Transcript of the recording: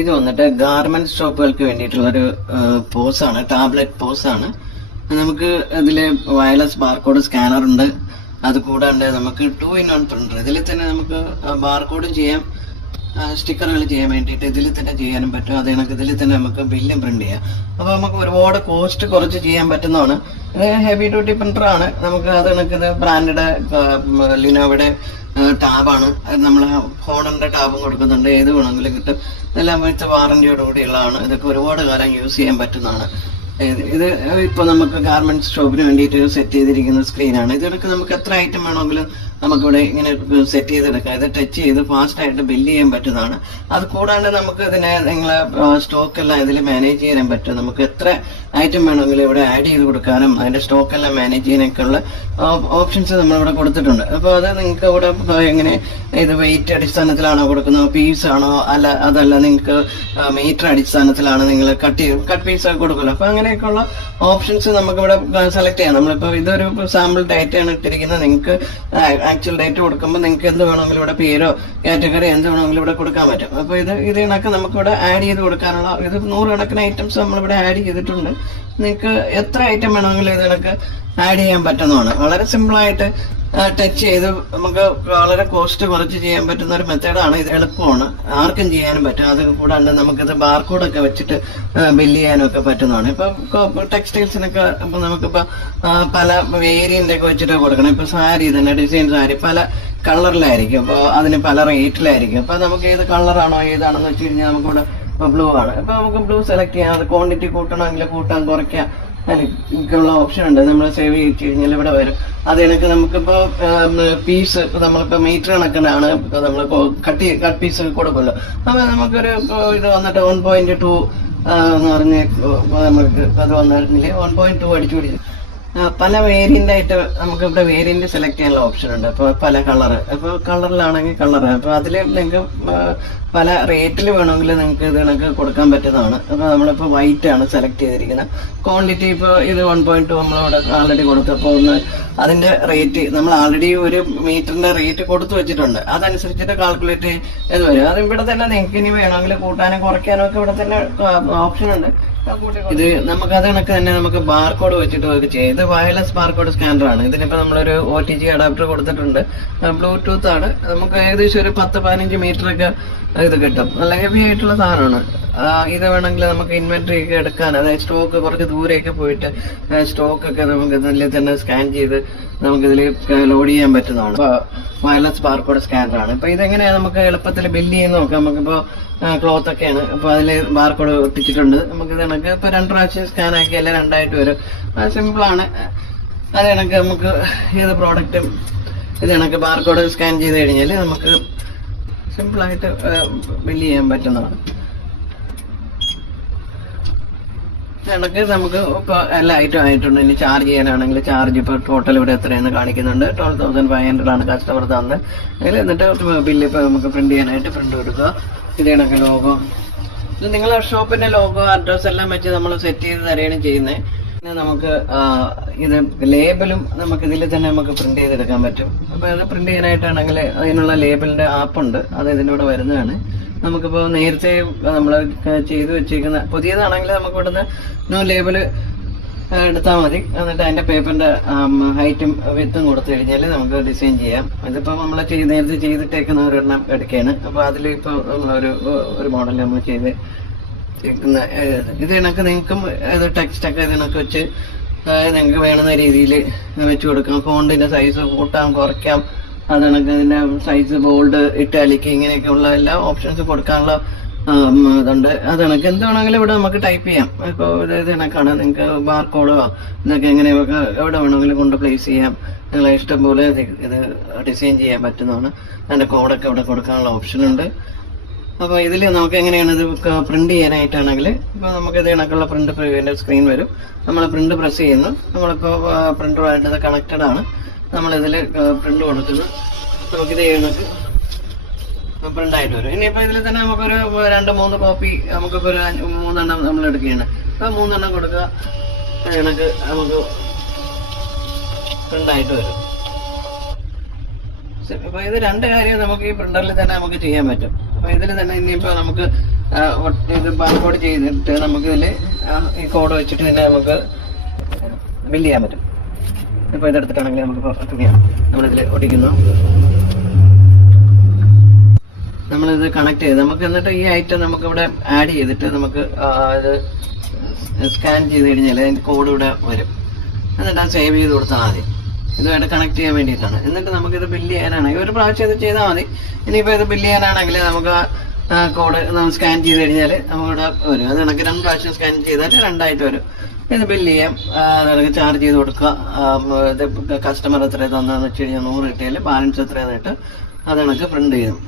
ഇത് വന്നിട്ട് garment ഷോപ്പുകൾക്ക് വേണ്ടിയിട്ടുള്ളൊരു പോസാണ്, tablet പോസാണ്. നമുക്ക് ഇതില് വയർലെസ് ബാർകോഡ് സ്കാനർ ഉണ്ട്. അത് കൂടാണ്ട് നമുക്ക് 2-in-1 പ്രിന്റർ. ഇതിൽ തന്നെ നമുക്ക് ബാർകോഡും ചെയ്യാം, സ്റ്റിക്കറുകൾ ചെയ്യാൻ വേണ്ടിയിട്ട് ഇതിൽ തന്നെ ചെയ്യാനും പറ്റും. അത് കണക്ക് ഇതിൽ തന്നെ നമുക്ക് ബില്ലും പ്രിന്റ് ചെയ്യാം. അപ്പോൾ നമുക്ക് ഒരുപാട് കോസ്റ്റ് കുറച്ച് ചെയ്യാൻ പറ്റുന്നതാണ്. ഇത് ഹെവി ഡ്യൂട്ടി പ്രിന്റർ ആണ്. നമുക്ക് അത് കണക്ക് ഇത് ബ്രാൻഡഡ് ലിനോവയുടെ ടാബാണ്. നമ്മൾ ഫോണിന്റെ ടാബും കൊടുക്കുന്നുണ്ട്, ഏത് വേണമെങ്കിലും കിട്ടും. ഇതെല്ലാം വിത്ത് വാറന്റിയോട് കൂടിയുള്ളതാണ്. ഇതൊക്കെ ഒരുപാട് കാലം യൂസ് ചെയ്യാൻ പറ്റുന്നതാണ്. ഇത് ഇപ്പൊ നമുക്ക് ഗാർമെന്റ്സ് ഷോപ്പിന് വേണ്ടിയിട്ട് സെറ്റ് ചെയ്തിരിക്കുന്ന സ്ക്രീനാണ്. ഇതിനൊക്കെ നമുക്ക് എത്ര ഐറ്റം വേണമെങ്കിലും നമുക്കിവിടെ ഇങ്ങനെ സെറ്റ് ചെയ്തെടുക്കാം. ഇത് ടച്ച് ചെയ്ത് ഫാസ്റ്റ് ആയിട്ട് ബില്ല് ചെയ്യാൻ പറ്റുന്നതാണ്. അത് കൂടാണ്ട് നമുക്ക് ഇതിനെ നിങ്ങളെ സ്റ്റോക്ക് എല്ലാം ഇതിൽ മാനേജ് ചെയ്യാൻ പറ്റും. നമുക്ക് എത്ര ഐറ്റം വേണമെങ്കിലും ഇവിടെ ആഡ് ചെയ്ത് കൊടുക്കാനും അതിന്റെ സ്റ്റോക്ക് എല്ലാം മാനേജ് ചെയ്യാനൊക്കെ ഉള്ള ഓപ്ഷൻസ് നമ്മളിവിടെ കൊടുത്തിട്ടുണ്ട്. അപ്പോൾ അത് നിങ്ങൾക്ക് ഇവിടെ എങ്ങനെ ഇത് വെയിറ്റ് അടിസ്ഥാനത്തിലാണോ കൊടുക്കുന്നത്, പീസ് ആണോ, അതല്ല നിങ്ങൾക്ക് മീറ്റർ അടിസ്ഥാനത്തിലാണ് നിങ്ങൾ കട്ട് പീസ് ഒക്കെ കൊടുക്കുമല്ലോ. അപ്പൊ അങ്ങനെയൊക്കെയുള്ള ഓപ്ഷൻസ് നമുക്ക് ഇവിടെ സെലക്ട് ചെയ്യാം. നമ്മളിപ്പോ ഇതൊരു സാമ്പിൾ ഡേറ്റ ആണ് ഇട്ടിരിക്കുന്നത്. നിങ്ങൾക്ക് ആക്ച്വൽ ഡേറ്റ് കൊടുക്കുമ്പോൾ നിങ്ങൾക്ക് എന്ത് വേണമെങ്കിലും ഇവിടെ പേരോ കാറ്റഗറി എന്ത് വേണമെങ്കിലും ഇവിടെ കൊടുക്കാൻ പറ്റും. അപ്പൊ ഇത് കണക്ക് നമുക്ക് ഇവിടെ ആഡ് ചെയ്ത് കൊടുക്കാനുള്ള ഇത് 100 കണക്കിന് ഐറ്റംസ് നമ്മളിവിടെ ആഡ് ചെയ്തിട്ടുണ്ട്. നിങ്ങൾക്ക് എത്ര ഐറ്റം വേണമെങ്കിലും ഇത് കണക്ക് ആഡ് ചെയ്യാൻ പറ്റുന്നതാണ്. വളരെ സിമ്പിളായിട്ട് ടച്ച് ചെയ്ത് നമുക്ക് വളരെ കോസ്റ്റ് കുറച്ച് ചെയ്യാൻ പറ്റുന്ന ഒരു മെത്തേഡാണ്. ഇത് എളുപ്പമാണ്, ആർക്കും ചെയ്യാനും പറ്റും. അത് കൂടാണ്ട് നമുക്കിത് ബാർകോഡൊക്കെ വെച്ചിട്ട് ബില്ല് ചെയ്യാനും ഒക്കെ പറ്റുന്നതാണ്. ഇപ്പൊ ടെക്സ്റ്റൈൽസിനൊക്കെ ഇപ്പൊ നമുക്കിപ്പോ പല വേരിയന്റ് ഒക്കെ വെച്ചിട്ട് കൊടുക്കണം. ഇപ്പൊ സാരി തന്നെ ഡിസൈൻ സാരി പല കളറിലായിരിക്കും, അപ്പൊ അതിന് പല റേറ്റിലായിരിക്കും. അപ്പൊ നമുക്ക് ഏത് കളറാണോ ഏതാണെന്ന് വെച്ച് കഴിഞ്ഞാൽ നമുക്കിവിടെ ബ്ലൂ ആണ്. അപ്പൊ നമുക്ക് ബ്ലൂ സെലക്ട് ചെയ്യാം. അത് ക്വാണ്ടിറ്റി കൂട്ടണമെങ്കിൽ കൂട്ടാൻ കുറയ്ക്കാം എനിക്കുള്ള ഓപ്ഷൻ ഉണ്ട്. നമ്മൾ സേവ് ചെയ്ത് കഴിഞ്ഞാൽ ഇവിടെ വരും. അത് കണക്ക് നമുക്കിപ്പോ പീസ് നമ്മളിപ്പോ മീറ്റർ കണക്കിനാണ് നമ്മളിപ്പോ കട്ട് പീസ് കൊടുക്കുമല്ലോ. അപ്പൊ നമുക്കൊരു ഇത് വന്നിട്ട് 1.2 എന്ന് പറഞ്ഞ് നമുക്ക് അത് വന്നിട്ടില്ലേ 1.2 അടിച്ചു പിടിച്ചു. പല വേരിയന്റ് ആയിട്ട് നമുക്ക് ഇവിടെ വേരിയന്റ് സെലക്ട് ചെയ്യാനുള്ള ഓപ്ഷൻ ഉണ്ട്. അപ്പൊ പല കളർ, അപ്പൊ കളറിലാണെങ്കിൽ കളർ, അപ്പൊ അതിൽ നിങ്ങൾക്ക് പല റേറ്റിൽ വേണമെങ്കിൽ നിങ്ങൾക്ക് ഇത് കണക്ക് കൊടുക്കാൻ പറ്റുന്നതാണ്. അപ്പൊ നമ്മളിപ്പോ വൈറ്റ് ആണ് സെലക്ട് ചെയ്തിരിക്കുന്നത്. ക്വാണ്ടിറ്റി ഇപ്പൊ ഇത് 1.2 നമ്മളിവിടെ ആൾറെഡി കൊടുത്തപ്പോ അതിന്റെ റേറ്റ് നമ്മൾ ആൾറെഡി ഒരു മീറ്ററിന്റെ റേറ്റ് കൊടുത്തു വെച്ചിട്ടുണ്ട്. അതനുസരിച്ചിട്ട് കാൽക്കുലേറ്റ് ചെയ്ത് വരും. അത് ഇവിടെ തന്നെ നിങ്ങൾക്ക് ഇനി വേണമെങ്കിൽ കൂട്ടാനോ കുറയ്ക്കാനോ ഒക്കെ ഇവിടെ തന്നെ ഓപ്ഷൻ ഉണ്ട്. ഇത് നമുക്ക് അത് കണക്ക് തന്നെ നമുക്ക് ബാർകോഡ് വെച്ചിട്ട് വർക്ക് ചെയ്യാം. ഇത് വയർലെസ് ബാർകോഡ് സ്കാനർ ആണ്. ഇതിനിപ്പോ നമ്മളൊരു OTG അഡാപ്റ്റർ കൊടുത്തിട്ടുണ്ട്. ബ്ലൂടൂത്ത് ആണ്. നമുക്ക് ഏകദേശം ഒരു 10-15 മീറ്റർ ഒക്കെ ഇത് കിട്ടും. നല്ല ഹെവി ആയിട്ടുള്ള സാധനമാണ്. ഇത് വേണമെങ്കിൽ നമുക്ക് ഇൻവെന്ററി ഒക്കെ എടുക്കാൻ, അതായത് സ്റ്റോക്ക് കുറച്ച് ദൂരെയൊക്കെ പോയിട്ട് സ്റ്റോക്ക് ഒക്കെ നമുക്ക് ഇതിൽ തന്നെ സ്കാൻ ചെയ്ത് നമുക്കിതിൽ ലോഡ് ചെയ്യാൻ പറ്റുന്നതാണ്. വയർലെസ് ബാർകോഡ് സ്കാനർ ആണ്. ഇപ്പൊ ഇതെങ്ങനെയാ നമുക്ക് എളുപ്പത്തിൽ ബില്ല് ചെയ്യുന്ന നോക്കാം. നമുക്കിപ്പോ ക്ലോത്ത് ഒക്കെയാണ്. അപ്പൊ അതില് ബാർകോഡ് ഒട്ടിച്ചിട്ടുണ്ട്. നമുക്ക് ഇത് കണക്ക് ഇപ്പൊ 2 പ്രാവശ്യം സ്കാൻ ആക്കിയാലേ 2ആയിട്ട് വരും. സിമ്പിൾ ആണ്. അത് കണക്ക് നമുക്ക് ഏത് പ്രോഡക്റ്റും ഇത് കണക്ക് ബാർകോഡ് സ്കാൻ ചെയ്ത് കഴിഞ്ഞാൽ നമുക്ക് സിമ്പിൾ ആയിട്ട് ബില്ല് ചെയ്യാൻ പറ്റുന്നതാണ്. കണക്ക് നമുക്ക് ഇപ്പൊ എല്ലാ ഐറ്റം ആയിട്ടുണ്ട്. ഇനി ചാർജ് ചെയ്യാനാണെങ്കിൽ ചാർജ് ഇപ്പൊ ടോട്ടൽ ഇവിടെ എത്രയെന്ന് കാണിക്കുന്നുണ്ട്. 12,500 ആണ് കസ്റ്റമർ തന്നെ. അതിൽ എന്നിട്ട് ബില്ല് ഇപ്പൊ നമുക്ക് പ്രിന്റ് ചെയ്യാനായിട്ട് പ്രിന്റ് കൊടുക്കുക. ഇത് കണക്ക് ലോഗോ, ഇത് നിങ്ങളെ ഷോപ്പിന്റെ ലോഗോ അഡ്രസ് എല്ലാം വെച്ച് നമ്മൾ സെറ്റ് ചെയ്ത് തരികയാണ് ചെയ്യുന്നത്. പിന്നെ നമുക്ക് ഇത് ലേബലും നമുക്ക് ഇതിൽ തന്നെ നമുക്ക് പ്രിന്റ് ചെയ്തെടുക്കാൻ പറ്റും. അപ്പൊ അത് പ്രിന്റ് ചെയ്യാനായിട്ടാണെങ്കിൽ അതിനുള്ള ലേബലിന്റെ ആപ്പ് ഉണ്ട്. അത് ഇതിൻ്റെ കൂടെ വരുന്നതാണ്. നമുക്കിപ്പോ നേരത്തെ നമ്മൾ ചെയ്തു വെച്ചിരിക്കുന്ന പുതിയതാണെങ്കിൽ നമുക്ക് ഇവിടുന്ന് ന്യൂ ലേബല് എടുത്താൽ മതി. എന്നിട്ട് അതിന്റെ പേപ്പറിന്റെ ഹൈറ്റും വിത്തും കൊടുത്തു കഴിഞ്ഞാൽ നമുക്ക് ഡിസൈൻ ചെയ്യാം. ഇതിപ്പോ നമ്മൾ നേരത്തെ ചെയ്തിട്ടേക്കുന്ന ഒരെണ്ണം എടുക്കുകയാണ്. അപ്പൊ അതിലിപ്പോ ഒരു മോഡൽ നമ്മൾ ചെയ്ത് ഇത് കണക്ക് നിങ്ങൾക്കും ഇത് ടെക്സ്റ്റ് ഒക്കെ ഇതിനൊക്കെ വെച്ച് നിങ്ങൾക്ക് വേണമെന്ന രീതിയിൽ വെച്ച് കൊടുക്കാം. ഫോണ്ടിന്റെ സൈസ് കൂട്ടാം കുറയ്ക്കാം. അത് കണക്ക് ഇതിന്റെ സൈസ് ബോൾഡ് ഇറ്റാലിക്ക് ഇങ്ങനെയൊക്കെ ഉള്ള എല്ലാ ഓപ്ഷൻസ് കൊടുക്കാനുള്ള ഇതുണ്ട്. അത് കണക്ക് എന്ത് വേണമെങ്കിലും ഇവിടെ നമുക്ക് ടൈപ്പ് ചെയ്യാം. ഇപ്പൊ ഇത് കണക്കാണ്. നിങ്ങൾക്ക് ബാർകോഡോ ഇതൊക്കെ എങ്ങനെ എവിടെ വേണമെങ്കിലും കൊണ്ട് പ്ലേസ് ചെയ്യാം. നിങ്ങളെ ഇഷ്ടം പോലെ ഇത് ഡിസൈൻ ചെയ്യാൻ പറ്റുന്നതാണ്. അതിന്റെ കോഡൊക്കെ ഇവിടെ കൊടുക്കാനുള്ള ഓപ്ഷൻ ഉണ്ട്. അപ്പൊ ഇതിൽ നമുക്ക് എങ്ങനെയാണ് ഇത് പ്രിന്റ് ചെയ്യാനായിട്ടാണെങ്കിൽ ഇപ്പൊ നമുക്ക് ഇത് കണക്കുള്ള പ്രിന്റ് പ്രിവ്യൂവിന്റെ സ്ക്രീൻ വരും. നമ്മൾ പ്രിന്റ് പ്രസ് ചെയ്യുന്നു. നമ്മളിപ്പോ പ്രിന്ററുമായിട്ട് ഇത് കണക്റ്റഡ് ആണ്. നമ്മളിതിൽ പ്രിന്റ് കൊടുക്കുന്നു. നമുക്കിത് കണക്ക് പ്രിന്റ് ആയിട്ട് വരും. ഇനിയിപ്പോ ഇതിൽ തന്നെ നമുക്കൊരു 2-3 കോപ്പി നമുക്കിപ്പോ ഒരു 3 എണ്ണം നമ്മൾ എടുക്കുകയാണ്. അപ്പൊ 3 എണ്ണം കൊടുക്കുക. കണക്ക് നമുക്ക് പ്രിന്റ് ആയിട്ട് വരും. അപ്പൊ ഇത് 2 കാര്യം നമുക്ക് ഈ പ്രിന്ററിൽ തന്നെ നമുക്ക് ചെയ്യാൻ പറ്റും. അപ്പൊ ഇതിൽ തന്നെ ഇനിയിപ്പോ നമുക്ക് ഇത് ബാർകോഡ് ചെയ്തിട്ട് നമുക്കിതിൽ ഈ കോഡ് വെച്ചിട്ട് ഇതിനെ നമുക്ക് ബില്ല് ചെയ്യാൻ പറ്റും. ഇപ്പോൾ ഇതെടുത്തിട്ടാണെങ്കിൽ നമുക്ക് നമ്മളിതിൽ ഒട്ടിക്കുന്നു. നമ്മളിത് കണക്ട് ചെയ്ത് നമുക്ക് എന്നിട്ട് ഈ ഐറ്റം നമുക്കിവിടെ ആഡ് ചെയ്തിട്ട് നമുക്ക് ഇത് സ്കാൻ ചെയ്ത് കഴിഞ്ഞാൽ അതിൻ്റെ കോഡ് ഇവിടെ വരും. എന്നിട്ട് അത് സേവ് ചെയ്ത് കൊടുത്താൽ മതി. ഇതുമായിട്ട് കണക്ട് ചെയ്യാൻ വേണ്ടിയിട്ടാണ്. എന്നിട്ട് നമുക്കിത് ബില്ല് ചെയ്യാനാണെങ്കിൽ ഒരു പ്രാവശ്യം ഇത് ചെയ്താൽ മതി. ഇനിയിപ്പോൾ ഇത് ബില്ല് ചെയ്യാനാണെങ്കിൽ നമുക്ക് കോഡ് നമ്മൾ സ്കാൻ ചെയ്ത് കഴിഞ്ഞാൽ നമുക്കിവിടെ വരും. അത് കണക്ക് 2 പ്രാവശ്യം സ്കാൻ ചെയ്താൽ 2 ആയിട്ട് വരും. ഇത് ബില്ല് ചെയ്യാം. അതൊക്കെ ചാർജ് ചെയ്ത് കൊടുക്കുക. ഇത് കസ്റ്റമർ എത്ര തന്നതെന്ന് വെച്ച് കഴിഞ്ഞാൽ 100 കിട്ടിയാൽ ബാലൻസ് എത്രയാണെന്നിട്ട് അത് കണക്ക് പ്രിന്റ് ചെയ്യും.